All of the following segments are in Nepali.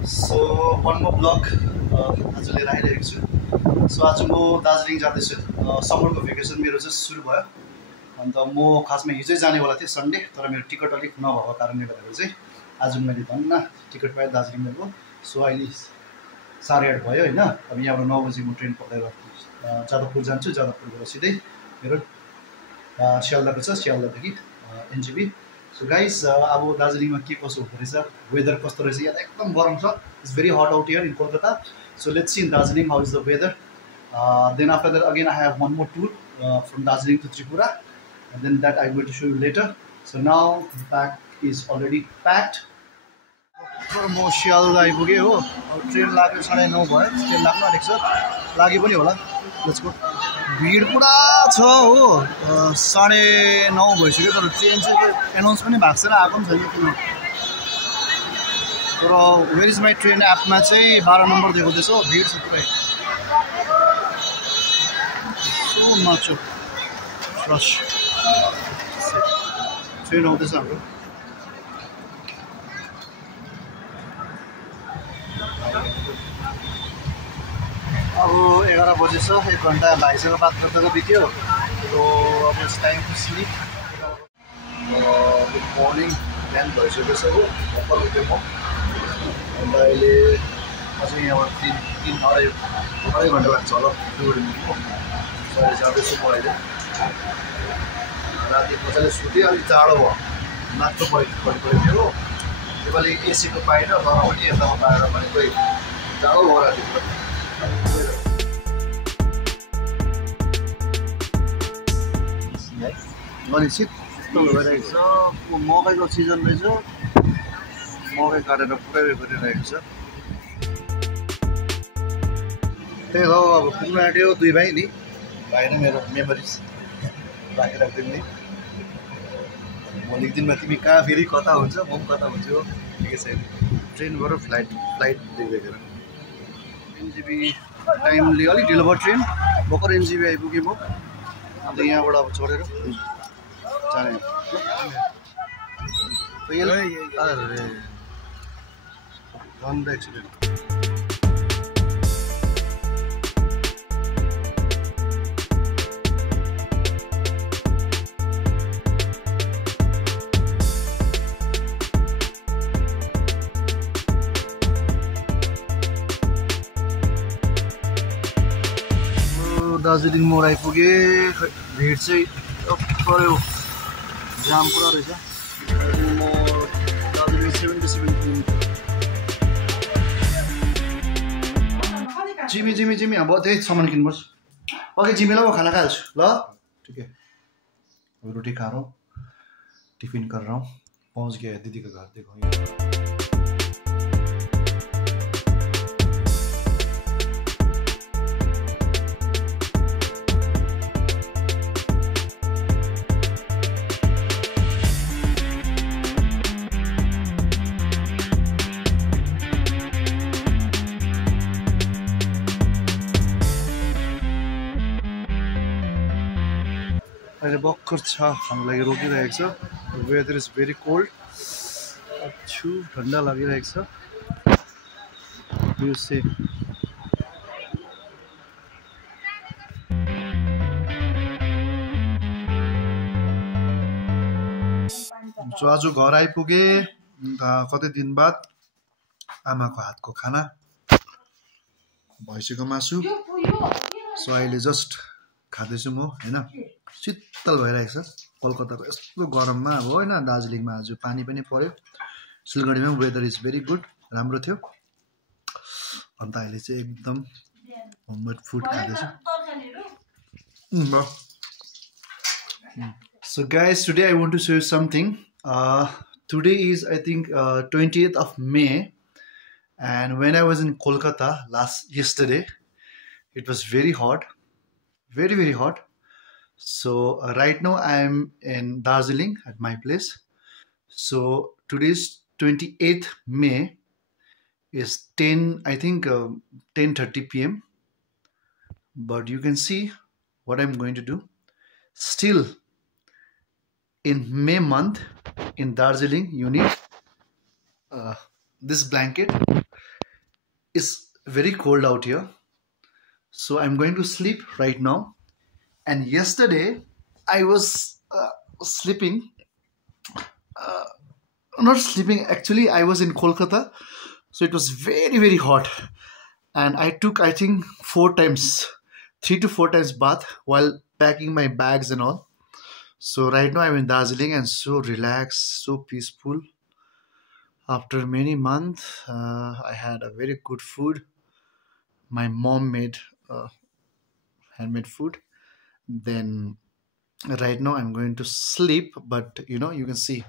सो one more vlog आज लिएर आइरहेको छु। सो आज म दार्जिलिङ जाँदैछु। समरको भेकेसन मेरो चाहिँ सुरु भयो। अन्त म खासमा हिजै जानेवाला थिएँ सन्डे, तर मेरो टिकट अलिक नभएको कारणले गर्दा चाहिँ आज मैले धन्न टिकट पाएँ दार्जिलिङ गएको। सो अहिले 8:30 भयो होइन। अब यहाँबाट 9 बजी म ट्रेन पक्रेर जादवपुर जान्छु। जादवपुरबाट सिधै मेरो सियालदाको छ, सियालदादेखि एनजेपी। सो गाइस अब दार्जिलिङमा के कसो हुँदो रहेछ, वेदर कस्तो रहेछ, यहाँ एकदम गरम छ। It's very hot out here in Kolkata. So let's see in Darjeeling how is the weather. Then after that again I have one more tour from Darjeeling to Tripura, and then that I'm going to show you later. So now the bag is already packed. म सियालदा आइपुगेँ हो। अब ट्रेन लाग्यो 9:30 भयो। ट्रेन लाग्नु आँटेको छ, लाग्यो पनि होला। Let's go. भिड पुरा छ हो। 9:30 भइसक्यो, तर ट्रेन चाहिँ एनाउन्स पनि भएको छैन, आएको पनि छैन किन। तर वेयर इज माई ट्रेन एपमा चाहिँ 12 नम्बर देखाउँदैछ। भिड छ पुरै। सो मच रस। ट्रेन आउँदैछ हाम्रो। अब 11 बजे छ। 1 घन्टा भाइसँग बात गर्दा बित्यो। तो अब it's time to sleep. Good morning. बिहान भइसकेको छ हो। भर्खर उठ्यो म। अन्त अहिले अझै यहाँबाट 3-3.5 घन्टा लाग्छ होला सिलगढी निस्किनु। अहिले जाँदैछु म अहिले। राति मजाले सुतेँ, अलिक जाडो भयो, नाच्नु परेको थियो। योपालि एसीको पाइनँ, तर पनि यताको बाहिर पनि कोही जाडो भयो राति। अनि शीतल भइरहेको छ। मकैको सिजन रहेछ। मकै काटेर पुरै गरिरहेको छ। त्यही हो, अब पुग्नु आँट्यो। 2 भाइ नि, भाइ र मेरो मेमोरिज राखिदिउँ नि। भोलिको दिनमा तिमी कहाँ फेरि कता हुन्छ, म पनि कता हुन्छु हो। ठिकै छ। ट्रेनबाट फ्लाइट देखेर एनजेपी टाइमले अलिक ढिलो भयो ट्रेन। भर्खर एनजेपी आइपुगेँ म। अन्त यहाँबाट अब छोडेर जाने। अरे झन् एक्सिडेन्ट। दार्जिलिङ मोड आइपुगेँ। भिड चाहिँ पऱ्यो, जाम पुरा रहेछ। म दार्जिलिङ 77 किलोमिटर। जिमी अब त्यही सामान किन्नुपर्छ। ओके जिमीलाई म खाना खाइहाल्छु ल। ठिकै। रोटी खा रहा हूँ, टिफिन कर रहा हूँ। पहुँच गया दीदी का घर। देखो अहिले भर्खर छ हाम्रो लागि रोकिरहेको छ। Weather is very cold. छु ठन्डा लागिरहेको छ। यु से जो आज घर आइपुगे। कति दिन बाद आमाको हातको खाना, भैँसीको मासु। सो अहिले जस्ट खाँदैछु म होइन। शीतल भइरहेको छ कलकत्ताको यस्तो गरममा। अब होइन, दार्जिलिङमा आज पानी पनि पर्यो। सिलगढीमा वेदर इज भेरी गुड, राम्रो थियो। अन्त अहिले चाहिँ एकदम होममेड फुड खाँदैछु। So guys, today I want to show you something. Today is I think 28th of May, and when I was in Kolkata yesterday, it was very hot, very hot. So right now I am in Darjeeling at my place. So today's 28th May is 10:30 p.m. But you can see what I'm going to do. Still in May month in Darjeeling, you need this blanket It's very cold out here, so I'm going to sleep right now. And yesterday I was sleeping, not sleeping actually. I was in Kolkata, so it was very hot, and I took, I think, 4 times, 3 to 4 times bath while packing my bags and all. So right now I'm in Darjeeling and so relaxed, so peaceful. After many months, I had a very good food. My mom made uh, handmade food. Then right now I'm going to sleep, but you can see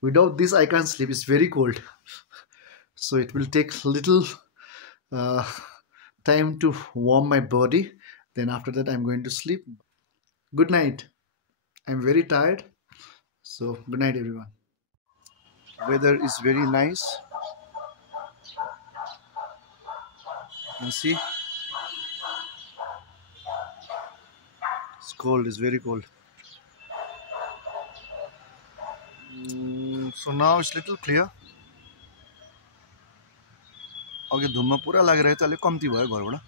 without this I can't sleep. It's very cold, so it will take little uh, time to warm my body. Then after that I'm going to sleep. Good night. I'm very tired, so good night everyone. Weather is very nice. You can see it's cold. It's very cold. So now it's little clear. अघि धुम्म पुरा लागिरहेको थियो, अलिक कम्ती भयो घरबाट.